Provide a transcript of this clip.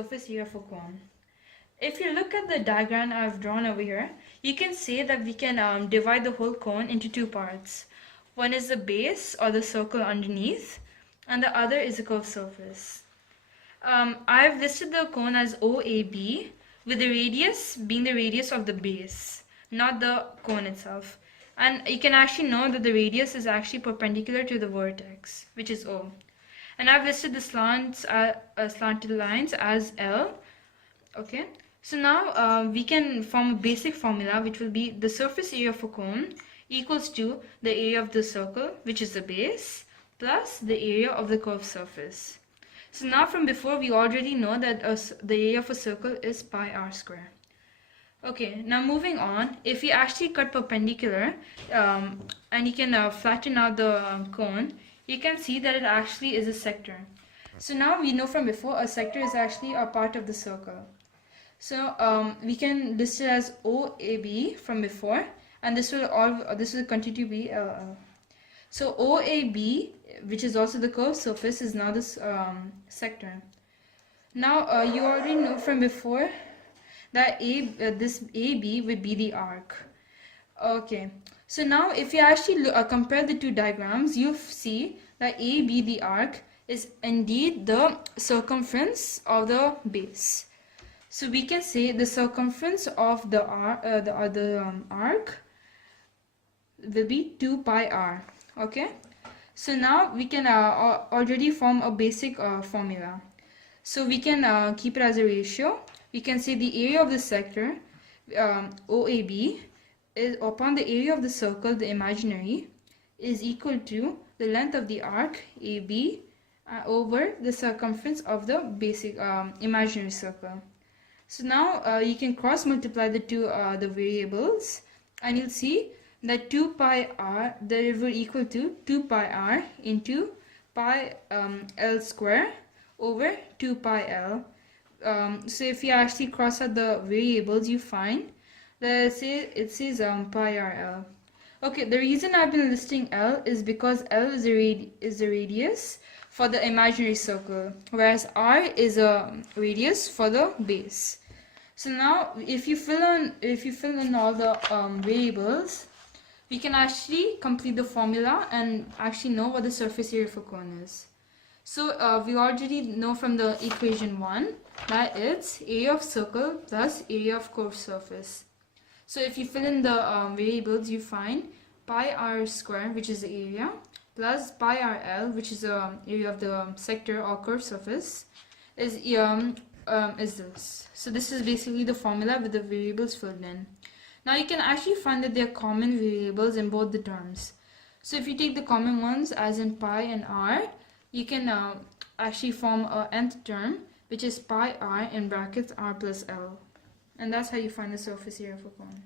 surface area of a cone. If you look at the diagram I've drawn over here, you can see that we can divide the whole cone into two parts. One is the base or the circle underneath, and the other is a curved surface. I've listed the cone as OAB, with the radius being the radius of the base, not the cone itself. And you can actually know that the radius is actually perpendicular to the vertex, which is O. And I've listed the slanted lines as L. Okay, so now we can form a basic formula, which will be the surface area of a cone equals to the area of the circle, which is the base, plus the area of the curved surface. So now from before, we already know that the area of a circle is pi r square. Okay, now moving on, if we actually cut perpendicular and you can flatten out the cone, you can see that it actually is a sector. So now we know from before a sector is actually a part of the circle. So we can list it as OAB from before, and this will continue to be LL. So OAB, which is also the curved surface, is now this sector. Now you already know from before that this AB would be the arc. Okay, so now if you actually compare the two diagrams, you see that AB, the arc, is indeed the circumference of the base. So we can say the circumference of the arc will be 2 pi r. Okay, so now we can already form a basic formula. So we can keep it as a ratio. We can say the area of the sector OAB is upon the area of the circle, the imaginary, is equal to the length of the arc AB over the circumference of the basic imaginary circle. So now you can cross multiply the two the variables, and you'll see that 2 pi r, that it will equal to 2 pi r into pi l square over 2 pi l. So if you actually cross out the variables, you find that it says pi r l. Okay, the reason I've been listing L is because L is the radius for the imaginary circle, whereas R is a radius for the base. So now if you fill in all the variables, we can actually complete the formula and actually know what the surface area of a cone is. So we already know from the equation 1 that it's area of circle plus area of curved surface. So if you fill in the variables, you find pi r square, which is the area, plus pi r l, which is the area of the sector or curved surface, is this. So this is basically the formula with the variables filled in. Now you can actually find that there are common variables in both the terms. So if you take the common ones, as in pi and r, you can actually form a nth term, which is pi r in brackets r plus l. And that's how you find the surface area of a cone.